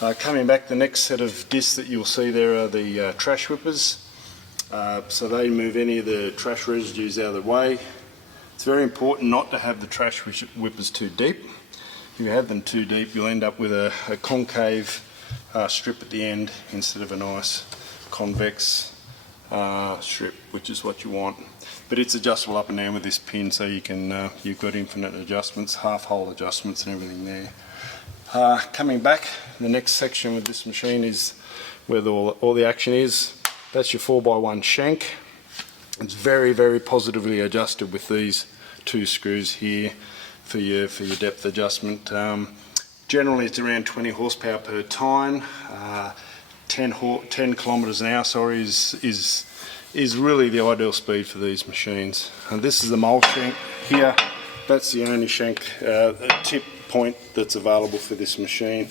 Coming back, the next set of discs that you'll see there are the trash whippers. So they move any of the trash residues out of the way. It's very important not to have the trash whippers too deep. If you have them too deep, you'll end up with a concave strip at the end instead of a nice convex strip, which is what you want. But it's adjustable up and down with this pin, so you can you've got infinite adjustments, half-hole adjustments and everything there. Coming back, the next section with this machine is where all the action is. That's your 4x1 shank. It's very, very positively adjusted with these two screws here for your depth adjustment. Generally it's around 20 horsepower per tine. 10 kilometers an hour, sorry, is really the ideal speed for these machines. And this is the mole shank here. That's the only shank tip point that's available for this machine.